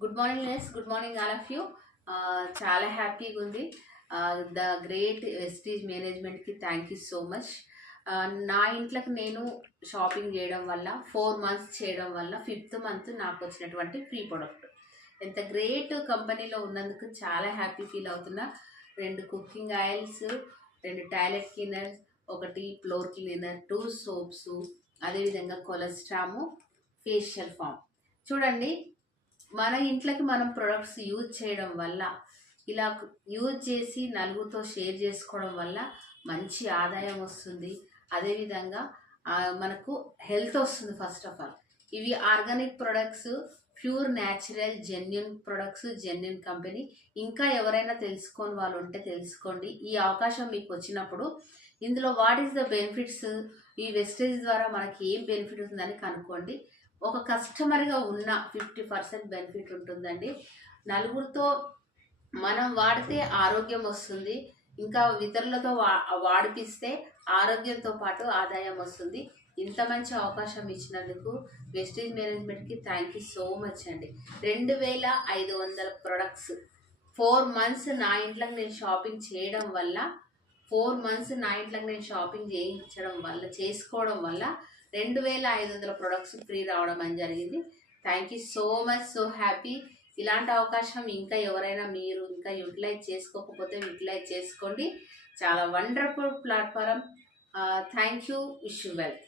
Good morning less good morning all of you. చాలా హ్యాపీగా ఉంది. ద గ్రేట్ వెస్టీజ్ మేనేజ్మెంట్కి థ్యాంక్ యూ సో మచ్. నా ఇంట్లోకి నేను షాపింగ్ చేయడం వల్ల 4 months చేయడం వల్ల 5th month నాకు వచ్చినటువంటి ఫ్రీ ప్రొడక్ట్. ఎంత గ్రేట్ కంపెనీలో ఉన్నందుకు చాలా హ్యాపీ ఫీల్ అవుతున్నా. 2 cooking oils, 2 toilet cleaners, 1 floor cleaner, 2 soaps, అదేవిధంగా కొలెస్ట్రాము, ఫేషియల్ ఫామ్. చూడండి, మన ఇంట్లోకి మనం ప్రొడక్ట్స్ యూజ్ చేయడం వల్ల, ఇలా యూజ్ చేసి నలుగురితో షేర్ చేసుకోవడం వల్ల మంచి ఆదాయం వస్తుంది. అదేవిధంగా మనకు హెల్త్ వస్తుంది. ఫస్ట్ ఆఫ్ ఆల్ ఇవి organic products, pure natural genuine products, genuine company. ఇంకా ఎవరైనా తెలుసుకోని వాళ్ళు ఉంటే తెలుసుకోండి. ఈ అవకాశం మీకు వచ్చినప్పుడు ఇందులో వాట్ ఈస్ ద బెనిఫిట్స్, ఈ వెస్టేజ్ ద్వారా మనకి ఏం బెనిఫిట్ ఉంటుందని కనుక్కోండి. ఒక కస్టమర్గా ఉన్న 50% బెనిఫిట్ ఉంటుందండి. నలుగురితో మనం వాడితే ఆరోగ్యం వస్తుంది. ఇంకా ఇతరులతో వాడిపిస్తే ఆరోగ్యంతో పాటు ఆదాయం వస్తుంది. ఇంత మంచి అవకాశం ఇచ్చినందుకు వెస్టేజ్ మేనేజ్మెంట్కి థ్యాంక్ యూ సో మచ్ అండి. 2500 ప్రొడక్ట్స్ 4 months నా ఇంట్లోకి నేను షాపింగ్ చేయడం వల్ల, 4 months నా ఇంట్లోకి నేను షాపింగ్ చేసుకోవడం వల్ల 2500 ప్రొడక్ట్స్ ఫ్రీ రావడం అని జరిగింది. Thank you so much, so happy. ఇలాంటి అవకాశం ఇంకా ఎవరైనా మీరు ఇంకా యూటిలైజ్ చేసుకోకపోతే యూటిలైజ్ చేసుకోండి. చాలా wonderful platform. Thank you. Wish you well.